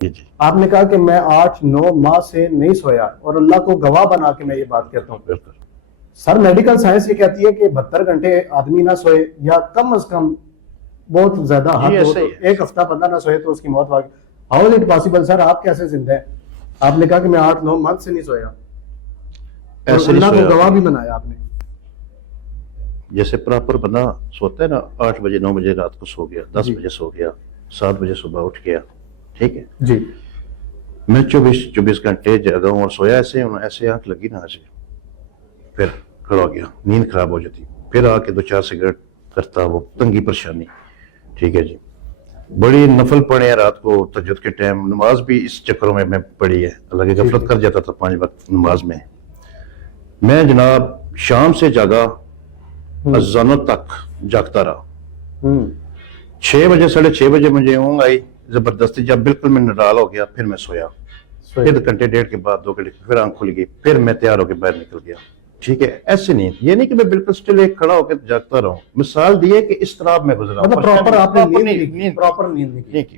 جی آپ نے کہا کہ میں 8-9 ماہ سے نہیں سویا اور اللہ کو گواہ بنا کے میں یہ بات کہتا ہوں. بالکل. سر میڈیکل سائنس یہ کہتی ہے کہ 72 گھنٹے آدمی نہ سوئے یا کم از کم بہت زیادہ حد ہو تو ایک ہفتہ بندہ نہ سوئے تو اس کی موت واقع. ہاؤ از اٹ پاسبل سر؟ آپ کیسے زندہ ہیں؟ آپ نے کہا کہ میں 8-9 ماہ سے نہیں سویا اور اللہ کو گواہ بھی بنایا آپ نے. جیسے پراپر بندہ سوتا ہے نا 8 بجے 9 بجے رات کو سو گیا, 10 بجے سو گیا, 7 بجے صبح اٹھ گیا, ٹھیک ہے جی. میں 24 گھنٹے جاگا ہوں اور سویا ایسے آنکھ لگی نا ایسے, پھر کھڑا ہو گیا, نیند خراب ہو جاتی, پھر آ کے 2-4 سگریٹ کرتا, وہ تنگی پریشانی, ٹھیک ہے جی. بڑی نفل پڑھے ہیں رات کو تہجد کے ٹائم, نماز بھی اس چکروں میں پڑھی ہے, اللہ کی غفلت کر جاتا تھا 5 وقت نماز میں. میں جناب شام سے جاگا اذانوں تک جاگتا رہا. 6 بجے 6:30 بجے مجھے اونگ آئی زبردستی, جب بالکل میں نڈال ہو گیا پھر میں سویا. پھر گھنٹے 1.5 کے بعد 2 گھنٹے پھر آنکھ کھل گئی, پھر میں تیار ہو کے باہر نکل گیا. ٹھیک ہے, ایسے نہیں, یہ نہیں کہ میں بالکل سٹل ایک کھڑا ہو کے جاگتا رہا ہوں. مثال دی ہے کہ اس طرح میں گزرا, مطلب پراپر آپ نے نیند نہیں کی.